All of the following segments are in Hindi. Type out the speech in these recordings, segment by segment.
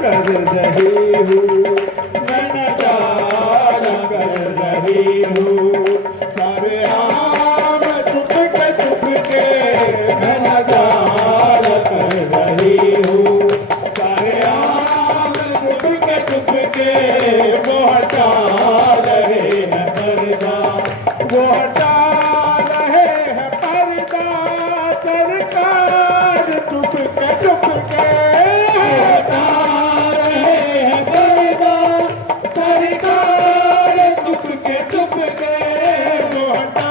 कर रही हूँ, मैं नजारा कर रही हूँ। सारे आम चुप के मैं नजारा कर रही हूँ। सारे आम चुप के वो हटा रहे हैं पर्दा, वो हटा रहे हैं पर्दा। सरकार चुप के हटा रहे हैं पर्दा। सरकार चुप के वो हटा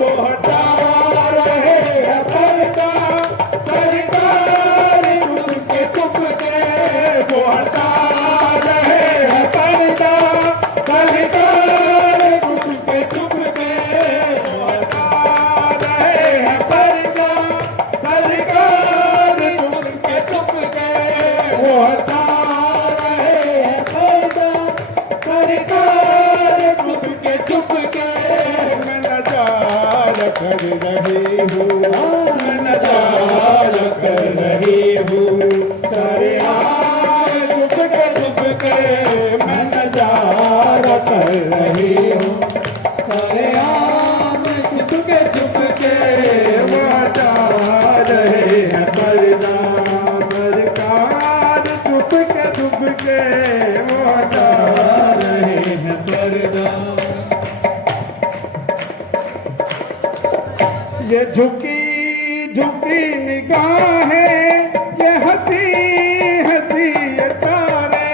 वो हटा रहे हैं पर्दा। सरकार चुप के वो हटा रहे हैं पर्दा। सरकार चुप के वो हटा रहे हैं पर्दा। सरकार चुप के वो हटा रहे हैं पर्दा। सरकार चुप के मैं नजारा कर रही हूँ, मैं नजारा कर रही हूँ। सारे आम चुप के मैं नजारा कर रही हूँ। सारे आम चुप के वो हटा रहे हैं पर्दा। सरकार चुप के वो हटा रहे हैं पर्दा। ये झुकी झुकी निगाहें, ये हंसी हंसी ये तारे।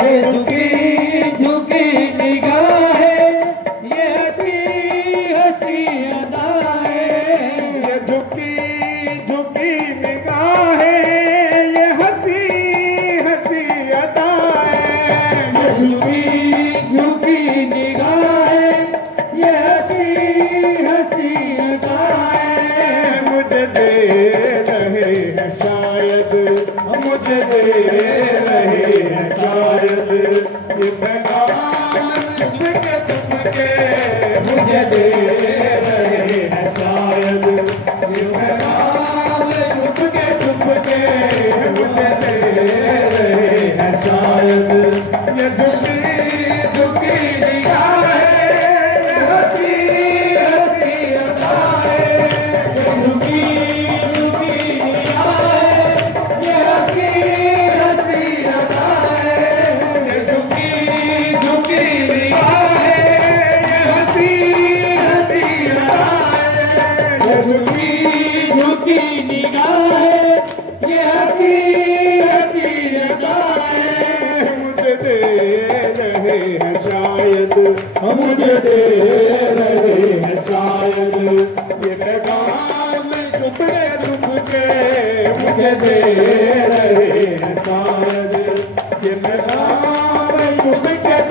ये झुकी झुकी निगाहें, ये हंसी हंसी अदाएं। ये झुकी झुकी निगाहें, ये हंसी हंसी अदाएं। ये झुकी झुकी निगाहें, ये हंसी हंसी अदाएं। मुझे दे रहे हैं शायद, मुझे दे रहे हैं शायद ये पैगाम चुप के मुझे दे रहे हैं शायद ये पैगाम चुप के मुझे दे रहे हैं शायद। ये झुकी झुकी निगाहें, ये हंसी हंसी अदाएं। ये झुकी झुकी निगाहें, ये हंसी हंसी अदाएं। ये झुकी झुकी निगाहें, ये हंसी हंसी अदाएं। ये झुकी झुकी निगाहें, ये हंसी हंसी अदाएं। मुझे दे रहे हैं शायद, मुझे दे रहे हैं शायद ये पैगाम चुप के मुझे दे रहे हैं शायद ये पैगाम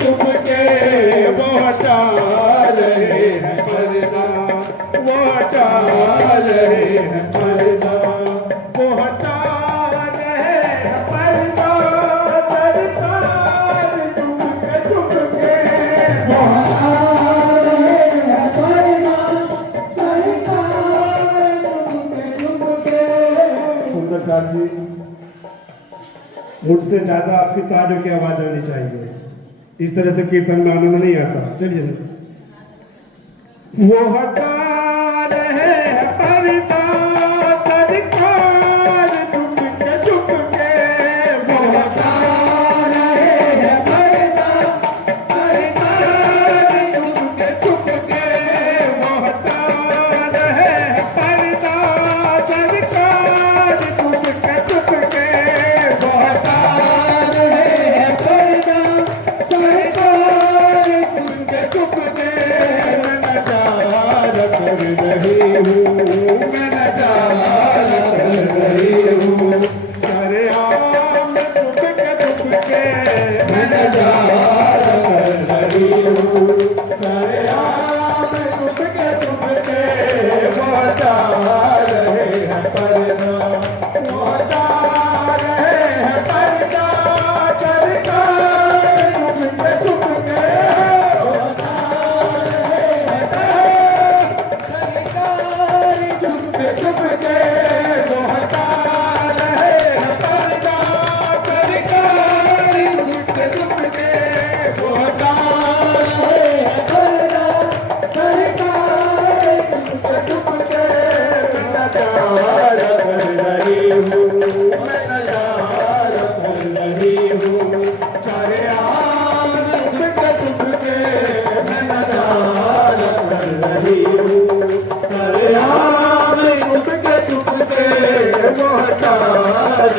चुप के वो हटा रहे हैं पर्दा। वो हटा रहे हैं पर्दा। वो हटा रहे हैं पर्दा। सरकार चुप के वो हटा रहे हैं पर्दा। सरकार चुप के। सुंदर साथ जी, मुझसे ज्यादा आपकी तालियों की आवाज होनी चाहिए। इस तरह से कीर्तन में आनंद नहीं आता। चलिए। वो हटा रहे हैं पर्दा। सरकार चुप के वो हटा रहे हैं पर्दा। सरकार चुप के वो हटा रहे हैं पर्दा। सरकार चुप के वो हटा रहे हैं पर्दा। सरकार चुप के मैं नजारा कर रही हूँ, मैं नजारा कर रही हूँ। सारे आम चुप के मैं नजारा कर रही हूँ। सारे आम चुप के वो हटा रहे हैं पर्दा। वो हटा रहे हैं पर्दा। सरकार चुप के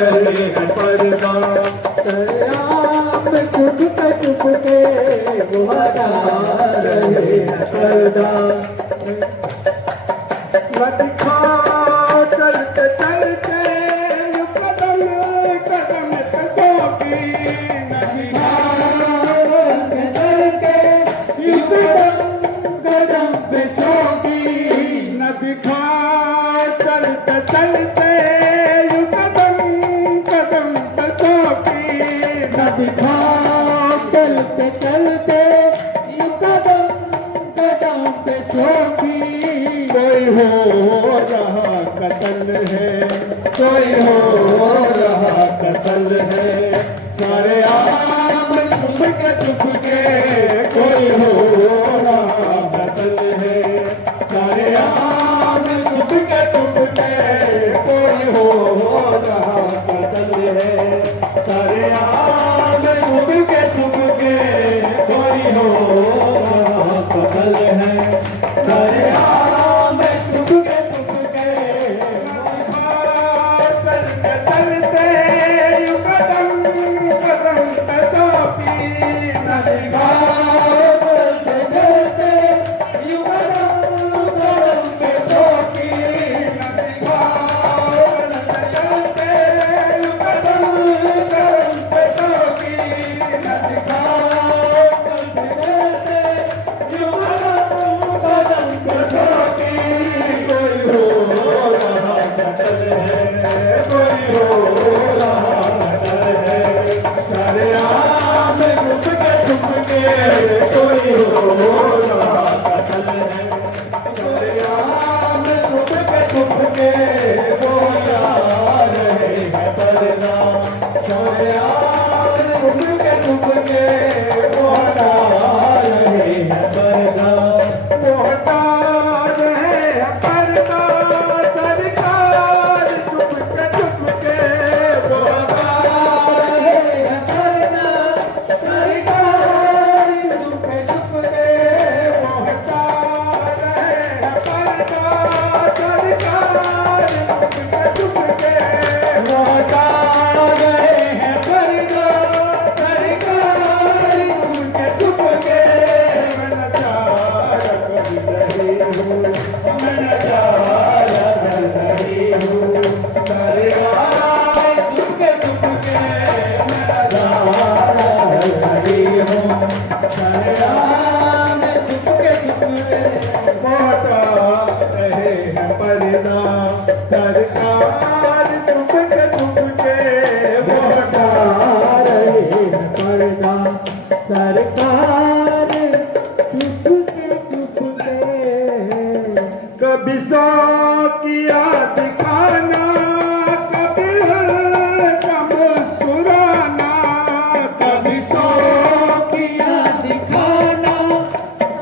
रहे हैं पर्दा आम चुप के वो हटा रहे हैं पर्दा। न दिखाओ चलते चलते यूं कदम कदम पे चौकी न दिखाओ चलते यूं कदम पे चौकी। न दिखाओ चलते चलते यूं कदम कदम पे चौकी न दिखाओ चलते चलते यूं कदम पे चौकी। कोई हो रहा कत्ल है कोई हो रहा कत्ल है सारे आम चुप के कोई हो रहा कत्ल है सारे आम चुप के कोई हो रहा कत्ल है सारे आम चुप के कोई हो रहा कत्ल है सारे आम चुप के चलते यूं कदम कदम पे चौकी न दिखाओ चलते चलते यूं कदम पे चौकी। न दिखाओ चलते यूं कदम कदम पे चौकी न दिखाओ चलते यूं कदम पे चौकी। कोई हो रहा कत्ल है कोई हो रहा कत्ल है सारे आम चुप के कोई हो रहा कत्ल है सारे आम चुप के कोई आ रहे हैं पर्दा सारे आम चुप के वो हटा रहे हैं पर्दा वो हटा रहे हैं पर्दा सरकार चुप के वो हटा रहे हैं पर्दा सरकार चुप के वो हटा रहे हैं पर्दा सरकार चुप के वो हटा रहे हैं पर्दा सरकार चुप के मैं नचार कर रही हूँ मैं नचार कर रही हूँ सारे आम चुप के मैं नचार कर रही हूँ सारे आम चुप के मोटा रहे हैं पर्दा सरकार चुप के मोटा रहे हैं पर्दा सरकार चुप के। कभी सौ किया दिखाना कभी हल्का मुस्कुराना कभी सौ किया दिखाना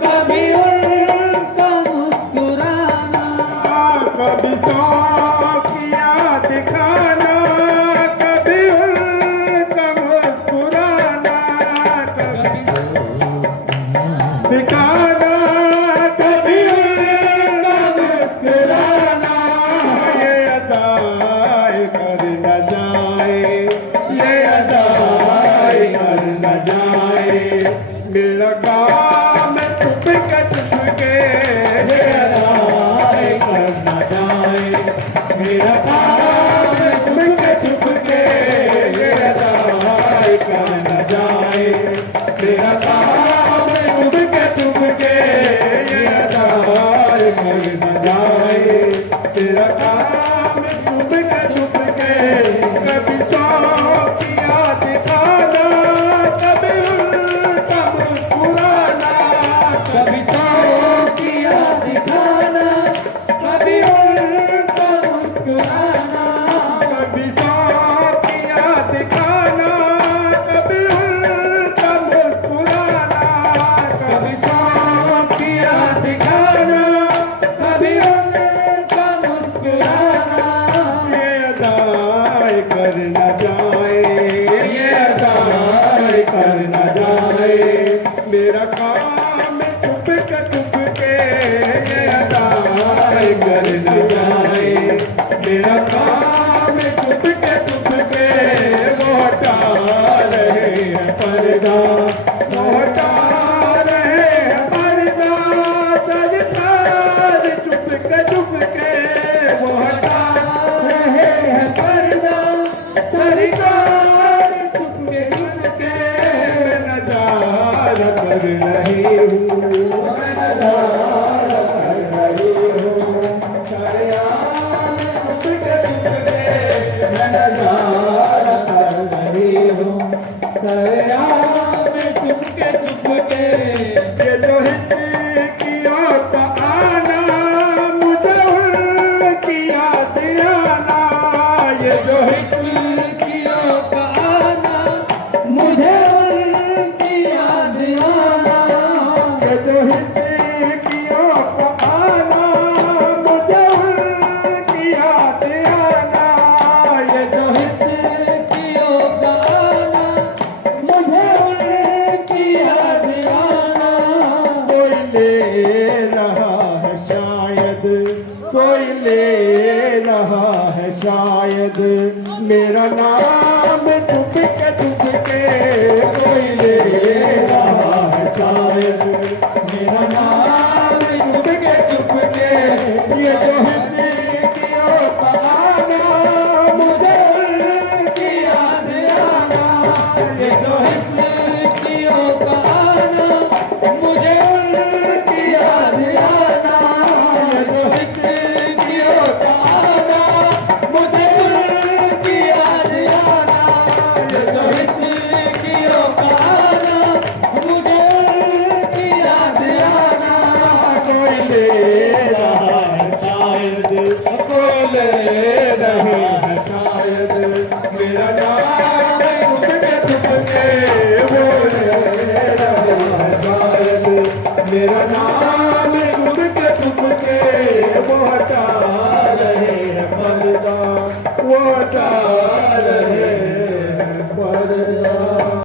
कभी उनका मुस्कुराना। कभी सौ किया दिखाना कभी उनका मुस्कुराना कभी दिखाना कभी उनका मुस्कुराना ये अदाए कर न जाए ये अदाए कर न जाए मेरा काम चुप के ये अदाए कर न जाए मेरा काम चुप के ये अदाए कर न जाए मेरा काम चुप के ये अदाए कर न जाए तेरा काम चुप के कभी चौकिया दिखाना कभी उल्टा मुस्कुराना कभी चौकिया दिखाना कभी उनका मुस्कुराना। कभी चौकिया दिखाना कभी उल्टा मुस्कुराना कभी चौकिया दिखाना कभी उनका मुस्कुराना। ये अदाए कर न जाए ये अदाए कर न जाए मेरा काम चुप के ये अदाए कर न जाए मेरा काम चुप के नज़ारा कर रही हूँ, मैं नज़ारा कर रही हूँ, सरेआम चुपके चुपके मैं नज़ारा कर रही हूँ, सरेआम चुपके चुपके। ये जो हिचकियों का आना मुझे उनकी याद आना, ये जो हिचकियों का आना मुझे उनकी याद आना, ये जो हिचकियों का आना मुझे उनकी याद आना, ये जो हिचकियों का आना मुझे उनकी याद आना। कोई ले रहा है शायद, कोई ले रहा है शायद मेरा नाम चुपके चुपके, कोई ले रहा है शायद मेरा नाम चुपके चुपके। ये जो हिचकियों का आना मुझे उनकी याद आना, ये जो हिचकियों का आना मुझे उनकी याद आना, ये जो हिचकियों का आना मुझे उनकी याद आना, ये जो हिचकियों का आना मुझे उनकी याद आना। कोई ले रहा है शायद, कोई ले रहा है शायद मेरा नाम चुपके चुपके, वो ले रहा है शायद मेरा नाम चुपके चुपके। वो हटा रहे हैं पर्दा, वो हटा रहे